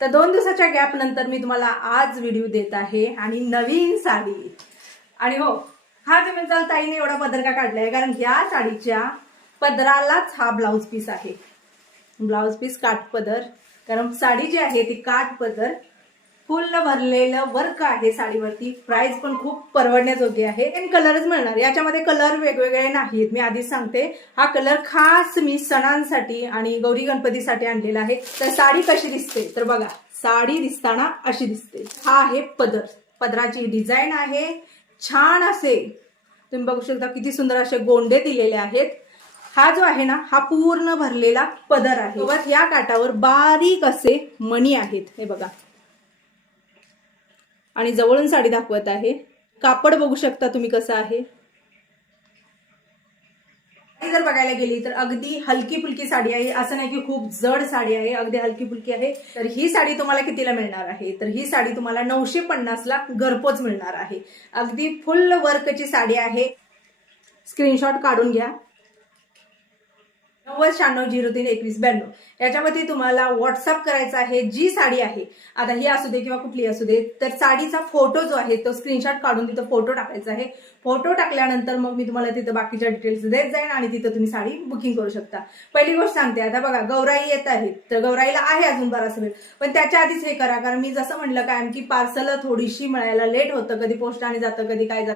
तर 2 दिवसाच्या गॅप नंतर मी तुम्हाला आज व्हिडिओ देत आहे आणि नवीन साडी. आणि हो, हा तुम्ही चल ताईने एवढा पदर का काढलाय, कारण ह्या साडीच्या पदरालाच हा ब्लाउज पीस आहे. ब्लाउज पीस काठ पदर, कारण साडी जी आहे ती काठ पदर फुल भरलेलं वर्क आहे साडीवरती. प्राइस पण खूप परवडण्याजोगी आहे. एन कलरच मिळणार, याच्यामध्ये कलर वेगवेगळे नाहीत. मी आधीच सांगते, हा कलर खास मी सणांसाठी आणि गौरी गणपतीसाठी आणलेला आहे. तर साडी कशी दिसते तर बघा, साडी दिसताना अशी दिसते. हा आहे पदर, पदराची डिझाईन आहे छान असे, तुम्ही बघू शकता किती सुंदर असे गोंडे दिलेले आहेत. हा जो आहे ना, हा पूर्ण भरलेला पदर आहे. सोबत या काठावर बारीक असे मणी आहेत, हे बघा. आणि जवळून साडी दाखवत आहे. कापड बघू शकता तुम्ही कसं आहे. जर बघायला गेली तर अगदी हलकी फुलकी साडी आहे, असं नाही की खूप जड साडी आहे, अगदी हलकी फुलकी आहे. तर ही साडी तुम्हाला कितीला मिळणार आहे तर ही साडी तुम्हाला 950 ला घरपोच मिळणार आहे. अगदी फुल वर्कची साडी आहे. स्क्रीनशॉट काढून घ्या. 9096032192 याच्यामध्ये तुम्हाला व्हॉट्सअप करायचा आहे. जी साडी आहे, आता ही असू दे किंवा कुठली असू दे, तर साडीचा फोटो जो आहे तो स्क्रीनशॉट काढून तिथं फोटो टाकायचा आहे. फोटो टाकल्यानंतर मग मी तुम्हाला तिथं बाकीच्या डिटेल्स देत जाईन आणि तिथं तुम्ही साडी बुकिंग करू शकता. पहिली गोष्ट सांगते, आता बघा गौराई येत आहे, तर गौराईला आहे अजून बराच वेळ, पण त्याच्या आधीच हे करा, कारण मी जसं म्हणलं काय की पार्सल थोडीशी मिळायला लेट होतं, कधी पोस्टाने जातं कधी काय जातं.